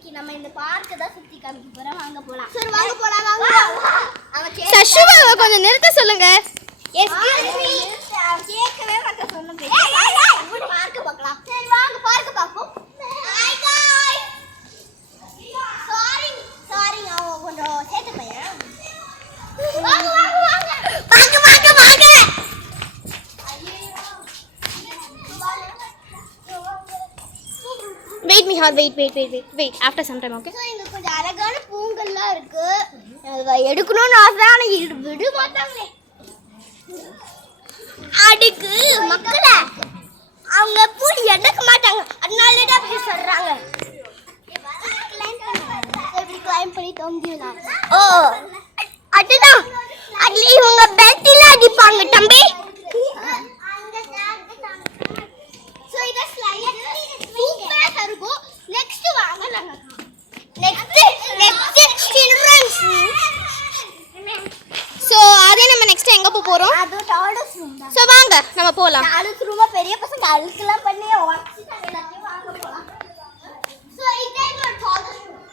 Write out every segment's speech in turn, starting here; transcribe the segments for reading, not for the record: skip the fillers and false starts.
இன்னைக்கு நம்ம இந்த பார்க்க தான் சுத்தி காமிக்க போறோம். வாங்க போலாம். சரி வாங்க போலாம். வாங்க. சஷுவா கொஞ்சம் நிறுத்த சொல்லுங்க. Excuse me. கேக்கவே மாட்டேன் சொன்னேன். பார்க்க பார்க்கலாம். சரி வாங்க பார்க்க பாப்போம். Hi guys. சாரி அவன் கொஞ்சம் சேட்ட பையன். வாங்க வாங்க வாங்க. வாங்க வாங்க வாங்க. Wait me hard, wait. After some time, okay? So இங்க கொஞ்சம் அழகான பூங்கள்லாம் இருக்கு. அத எடுக்கணும்னு ஆசை ஆனா விட மாட்டாங்களே. அதுக்கு மக்களே அவங்க பூ எடுக்க மாட்டாங்க. அதனால தான் அப்படி சொல்றாங்க. எப்படி கிளைம் பண்ணி தொங்கிடலாம். ஓ அதுதான். அதுல இவங்க பெல்ட்ல அடிப்பாங்க தம்பி. சோ இத ஸ்லைட் சூப்பரா இருக்கும். நெக்ஸ்ட் வாங்க நாங்க. Next children's. So அதே நம்ம நெக்ஸ்ட் எங்க போறோம்? அது டாலஸ் ரூம் தான். சோ வாங்க நம்ம போலாம். டாலஸ் ரூம் பெரிய பசங்க அழுக்கலாம் பண்ணி உடைச்சிட்டாங்க. எல்லாத்தையும் வாங்க போலாம். சோ இதே ஒரு டாலஸ் ரூம்.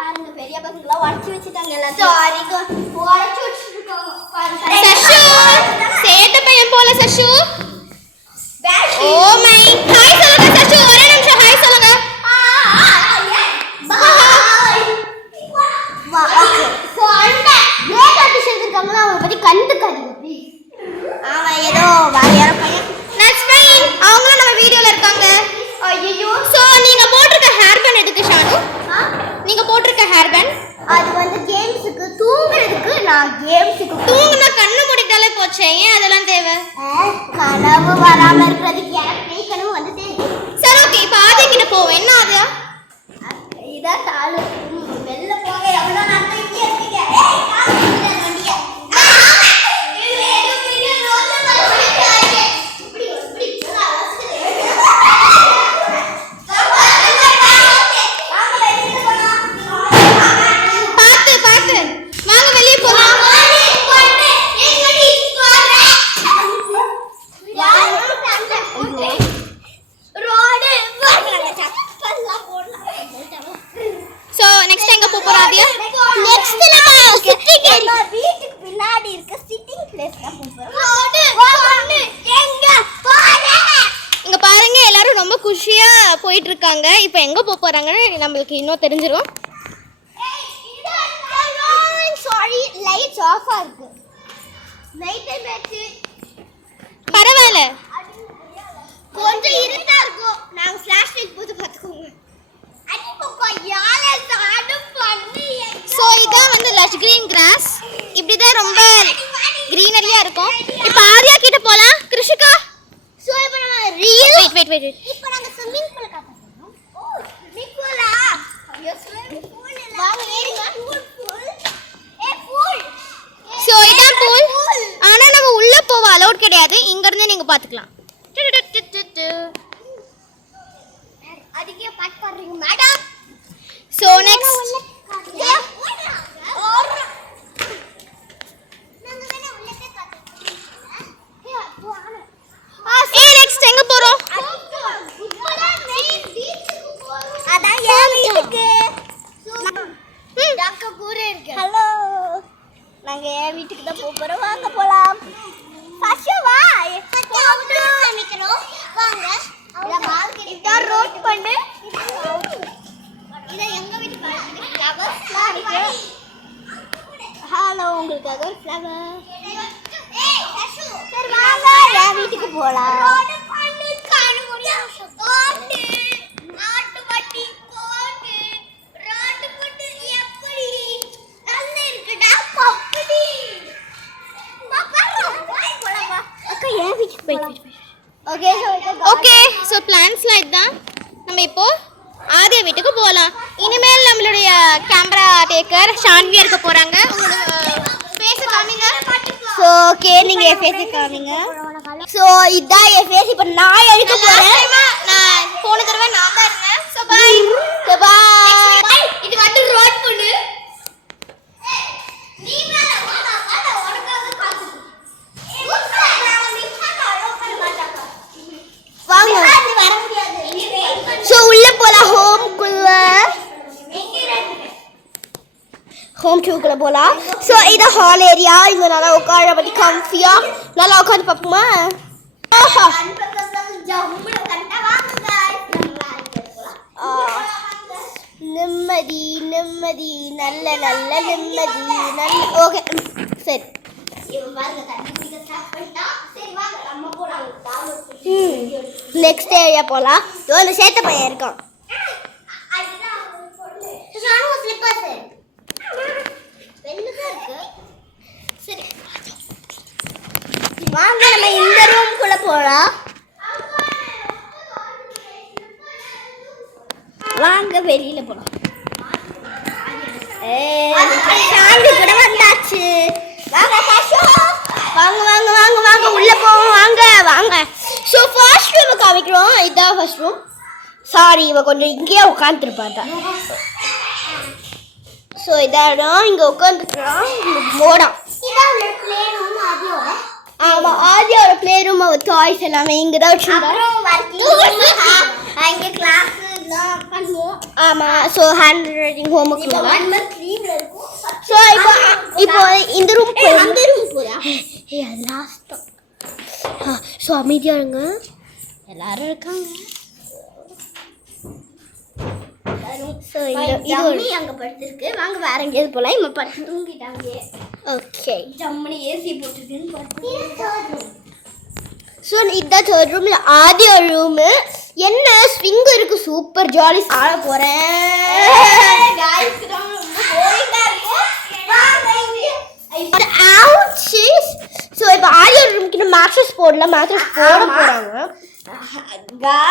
பாருங்க பெரிய பசங்க உடைச்சி வச்சிட்டாங்க எல்லாத்தையும். சாரிங்க. உடைச்சி வச்சிருக்காங்க. பாருங்க. சஷு சேட்ட பையன் போல சஷு. Oh my. ஹாய் சொல்லுங்க சஷு. ஒரே நிமிஷம் ஹாய் சொல்லுங்க. அவன் ஏதோ வாரியார பையன். That's fine. அவங்களும் நம்ம வீடியோல இருக்காங்க. ஐயோ சோ நீங்க போட்டிருக்க ஹேர் பேண்ட் எதுக்கு ஷானு? நீங்க போட்டிருக்க ஹேர் பேண்ட் அது வந்து கேம்ஸ்க்கு தூங்குறதுக்கு. நான் கேம்ஸ்க்கு தூங்குனா கண்ணு மூடிட்டாலே போச்சே. ஏன் அதெல்லாம் தேவை? கனவு வராம இருக்கிறதுக்கு எனக்கு கனவு வந்து தேவை. சரி ஓகே இப்போ ஆதி கிட்ட போவோம். என்ன ஆதியா? இதான் தாளு. வெளில போங்க. எவ்வளவு நேரம் இங்கே இருக்கீங்க? ஏய் கால் விடுங்க வண்டிய. குஷியா போயிட்டு இருக்காங்க. இப்போ எங்க போறாங்கன்னு நம்மளுக்கு இன்னும் தெரிஞ்சிரும். சாரி லைட்ஸ் ஆஃபா இருக்கு. நைட் டைம் ஆச்சு. பரவாயில்ல கொஞ்சம் இருட்டா இருக்கும். நாங்க ஃபிளாஷ் லைட் போட்டு பாத்துக்கோங்க. அடிப்போம் யாரே சாடு பண்ணி. சோ இதான் வந்து லஷ் கிரீன் கிராஸ். இப்படி தான் ரொம்ப கிரீனரியா இருக்கும். இப்போ ஆரியா கிட்ட போலாம். கிருஷிகா சோ இப்போ நம்ம ரியல் வெயிட் இப்போ நாங்க ஸ்விமிங் பூல் காட்ட போறோம். ஓ ஸ்விமிங் பூலா? ஐயோ ஸ்விமிங் பூல் இல்ல. வாங்க ஏறுங்க. பூல் ஏ பூல். சோ இதான் பூல். ஆனா நம்ம உள்ள போவ அலௌட் கிடையாது. இங்க இருந்து நீங்க பாத்துக்கலாம். அதுக்கே பாட் பண்றீங்க மேடம். சோ நெக்ஸ்ட் நெக்ஸ்ட் எங்க போறோம்? அதான் ஏன் வீட்டுக்கு. டாக்டர் கூட இருக்கு. ஹலோ நாங்க ஏன் வீட்டுக்கு தான் போறோம். வாங்க போலாம். சஷு வா. காமிக்கணும் வாங்க. இத மார்க்கெட் இத ரோட் பண்ணு. இத எங்க வீட்டுக்கு ஃப்ளவர்ஸ்லாம் இருக்கு. ஹலோ உங்களுக்காக ஒரு ஃப்ளவர். ஏய் சஷு சரி வாங்க ஏன் வீட்டுக்கு போலாம். ரோட் பண்ணு காணுறியா? கோட்டு நாட்டு வட்டி கோட்டு ரோட் பண்ணு எப்படி நல்ல இருக்குடா பப்படி. பாப்பா போலாம். அக்கா ஏன் வீட்டுக்கு போலாம். ஓகே சோ பிளான்ஸ்லாம் இதுதான். நம்ம இப்போ ஆதியா வீட்டுக்கு போகலாம். இனிமேல் நம்மளுடைய கேமரா டேக்கர் ஷான்வியா இருக்க போறாங்க. உங்களோட ஃபேஸ காமிங்க. சோ ஓகே நீங்க ஃபேஸ் காமிங்க. சோ இதான் என் ஃபேஸ். இப்போ நான் எடுக்க போறேன். நான் போன தடவை நான் தான் இருந்தேன். So bye bye. இது வந்து ரோட் பண்ணு. ஏய் நீ மேல வாடா வாடா உனக்காக காத்து. நான் மிஸ்ஸாக அலோவ் பண்ண மாட்டாங்க. வாங்க. வர முடியாது. சோ உள்ள போலாம் ஹோம் குள்ள. ரூம் 2க்குள்ள போலாம். ஸோ இது ஹால் ஏரியா. இங்கே நல்லா உட்கார பற்றி கம்ஃபியாக நல்லா உட்காந்து பார்ப்போமா? நிம்மதி நிம்மதி நல்ல நல்ல நிம்மதி நல்ல. ஓகே சரி. நெக்ஸ்ட் ஏரியா போகலாம். இந்த சேத்த பையன் இருக்கான். சரி வாங்க நம்ம இந்த ரூம்குள்ள போகலாம். வாங்க வெளியில போலாம். சாந்தி கூட வந்தாச்சு. வாங்க வாங்க வாங்க வாங்க வாங்க உள்ள போவோம். வாங்க வாங்க. ஸோ ஃபர்ஸ்ட் ரூம் காமிக்கிறோம். இதான் ஃபர்ஸ்ட் ரூம். சாரி இவ கொஞ்சம் இங்கேயே உட்காந்துருப்பாட்டா. ஸோ இதான் இங்கே உட்காந்துருக்குறோம். மோடம். ஆமாம் ஆதியோட பிளே ரூம். அவர் டாய்ஸ் எல்லாமே இங்கே தான் வச்சுருந்தோம். இங்கே கிளாஸ் பண்ணுவோம். ஆமாம். So hand writing home work. So இப்போ இந்த ரூம் அந்த ரூம் போதா? அது லாஸ்ட் தான். ஸோ அமைதியாக இருங்க. எல்லாரும் இருக்காங்க. ஸோ இது அங்கே படுத்துருக்கு. வாங்க வேற எங்கேயாவது போகலாம். இவன் படுத்து தூங்கிட்டாங்க. ஓகே ஜம்முனி ஏசி போட்டுருக்குன்னு. ஸோ இதுதான் தேர்ட் ரூம். ஆதிய ரூமு. என்ன ஸ்விங் இருக்கு. சூப்பர் ஜாலி ஆட போகிறேன். ஸோ இப்போ ஆதிய ரூம்க்கு மேட்ரஸ் போடல. மேட்ரஸ் போட போகிறாங்க.